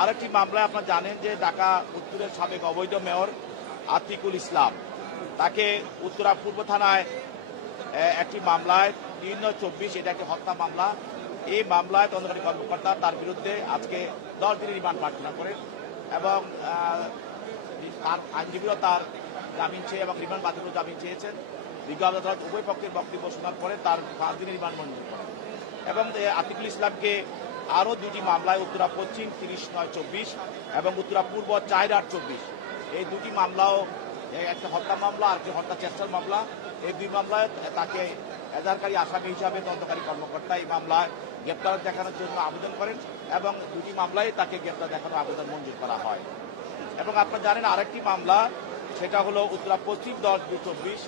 আরেকটি মামলায় আপনারা জানেন যে ঢাকা উত্তরের সাবেক অবৈধ মেয়র আতিকুল ইসলাম। তাকে উত্তরা পূর্ব থানায় একটি মামলায়, তিন চব্বিশ, এটা একটি হত্যা মামলা। এই মামলায় তদন্তকারী কর্মকর্তা তার বিরুদ্ধে আজকে দশ দিনের রিমান্ড প্রার্থনা করেন এবং তার আইনজীবীরা তার জামিন চেয়ে এবং রিমান্ড বাতিল জামিন চেয়েছেন। বিজ্ঞ আদালত উভয় পক্ষের বক্তব্য শোনার পরে তার পাঁচ দিনের রিমান্ড মঞ্জুর করেন। এবং আতিকুল ইসলামকে আরও দুটি মামলায় উত্তরা পশ্চিম তিরিশ নয় চব্বিশ এবং উত্তরা পূর্ব চার আট চব্বিশ। এই দুটি মামলাও একটা হত্যা মামলা আর একটি হত্যা চেষ্টার মামলা। এই দুই মামলায় তাকে এজাহারকারী আসামি হিসাবে তদন্তকারী কর্মকর্তা এই মামলায় গ্রেপ্তার দেখানোর জন্য আবেদন করেন এবং দুটি মামলায় তাকে গ্রেপ্তার দেখানোর আবেদন মঞ্জুর করা হয়। এবং আপনারা জানেন আরেকটি মামলা, সেটা হলো উত্তরা পশ্চিম দশ দুই চব্বিশ।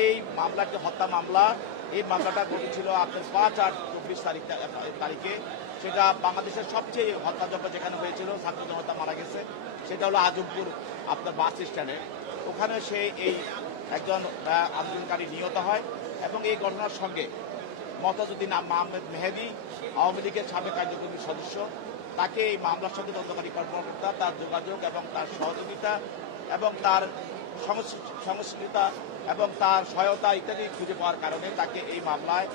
এই মামলাটি হত্যা মামলা। এই মামলাটা ঘটেছিল আপনার পাঁচ আট চব্বিশ তারিখ তারিখে। সেটা বাংলাদেশের সবচেয়ে হত্যাযজ্ঞ যেখানে হয়েছিল ছাত্র জনতা মারা গেছে। সেটা হলো আজমপুর, আপনার বাস স্ট্যান্ডে। ওখানে সে এই একজন আন্দোলনকারী নিহত হয় এবং এই ঘটনার সঙ্গে মতাজুদ্দিন আহমেদ মেহেদি, আওয়ামী লীগের সাবেক কার্যকরী সদস্য, তাকে এই মামলার সঙ্গে তদন্তকারী কর্মকর্তা তার যোগাযোগ এবং তার সহযোগিতা এবং তার সংশ্লিষ্টতা এবং তার সহায়তা ইত্যাদি খুঁজে পাওয়ার কারণে তাকে এই মামলায়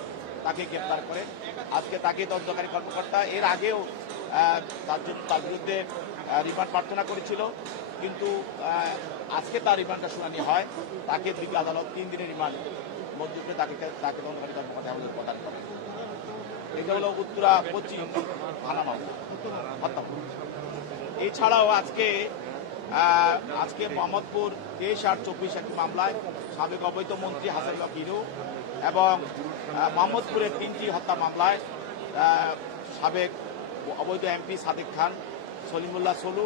তাকে গ্রেপ্তার করে। আজকে তাকে তদন্তকারী কর্মকর্তা এর আগেও তার জন্য তার বিরুদ্ধে রিমান্ড প্রার্থনা করেছিল। কিন্তু আজকে তার রিমান্ডটা শুনানি হয়। তাকে দিল্লি আদালত তিন দিনের রিমান্ড মঞ্জুর করে তাকে তাকে তদন্তকারী কর্মকর্তা আমাদের প্রদান করে। এটা হলো উত্তরা পশ্চিম থানা মামলা। এছাড়াও আজকে আজকে মোহাম্মদপুর তেইশ আট চব্বিশ একটি মামলায় সাবেক অবৈধ মন্ত্রী হাসানুল্লাহ হিরু এবং মোহাম্মদপুরের তিনটি হত্যা মামলায় সাবেক অবৈধ এমপি সাদেক খান, সলিমুল্লাহ সলু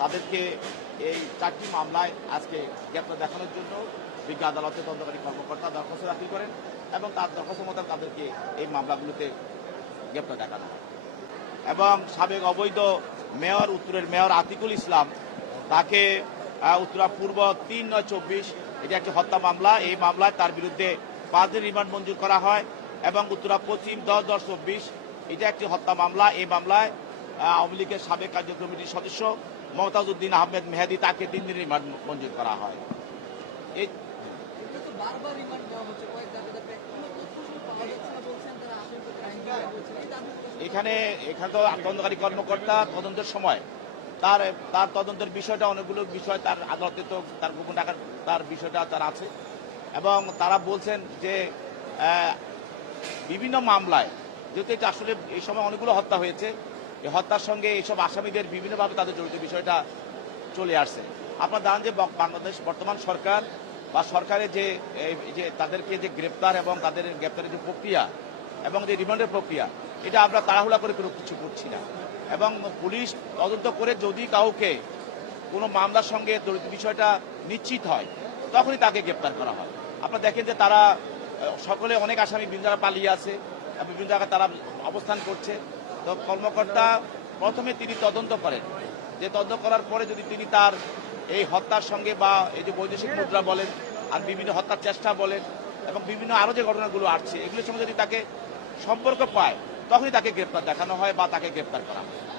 তাদেরকে এই চারটি মামলায় আজকে গ্রেপ্তার দেখানোর জন্য বিজ্ঞ আদালতে তদন্তকারী কর্মকর্তা দরখাস্ত দাখিল করেন এবং তার দরখাস্ত মোতাবেক তাদেরকে এই মামলাগুলোতে গ্রেপ্তার দেখানো হয়। এবং সাবেক অবৈধ মেয়র, উত্তরের মেয়র আতিকুল ইসলাম তাকে উত্তরা পূর্ব তিন নয় চব্বিশ, এটি একটি হত্যা মামলা। এই মামলায় তার বিরুদ্ধে পাঁচ দিন রিমান্ড মঞ্জুর করা হয় এবং উত্তরা পশ্চিম দশ দশ চব্বিশ, এটা একটি হত্যা মামলা। এই মামলায় আওয়ামী লীগের সাবেক কার্য কমিটির সদস্য মমতাজউদ্দিন আহমেদ মেহেদি তাকে তিন দিন রিমান্ড মঞ্জুর করা হয়। এখানে এখানে তো তদন্তকারী কর্মকর্তা তদন্তের সময় তার তার তদন্তের বিষয়টা, অনেকগুলো বিষয় তার আদালতে তো তার গোপন টাকার তার বিষয়টা তার আছে। এবং তারা বলছেন যে বিভিন্ন মামলায়, যেহেতু এটা আসলে এই সময় অনেকগুলো হত্যা হয়েছে, এই হত্যার সঙ্গে এইসব আসামিদের বিভিন্নভাবে তাদের জড়িত বিষয়টা চলে আসছে। আপনারা জানেন যে বাংলাদেশ বর্তমান সরকার বা সরকারের যে যে তাদেরকে যে গ্রেপ্তার এবং তাদের গ্রেপ্তারের যে প্রক্রিয়া এবং যে রিমান্ডের প্রক্রিয়া এটা আমরা তাড়াহুড়া করে কোনো কিছু করছি না। এবং পুলিশ তদন্ত করে যদি কাউকে কোনো মামলার সঙ্গে বিষয়টা নিশ্চিত হয়, তখনই তাকে গ্রেপ্তার করা হয়। আপনারা দেখেন যে তারা, সকলে অনেক আসামি বিভিন্ন জায়গায় পালিয়ে আছে বিভিন্ন জায়গায় তারা অবস্থান করছে। তো কর্মকর্তা প্রথমে তিনি তদন্ত করেন। যে তদন্ত করার পরে যদি তিনি তার এই হত্যার সঙ্গে বা এই যে বৈদেশিক মুদ্রা বলেন আর বিভিন্ন হত্যার চেষ্টা বলেন এবং বিভিন্ন আরও যে ঘটনাগুলো আসছে, এগুলোর সঙ্গে যদি তাকে সম্পর্ক পায় তখনই তাকে গ্রেপ্তার দেখানো হয় বা তাকে গ্রেপ্তার করা হয়।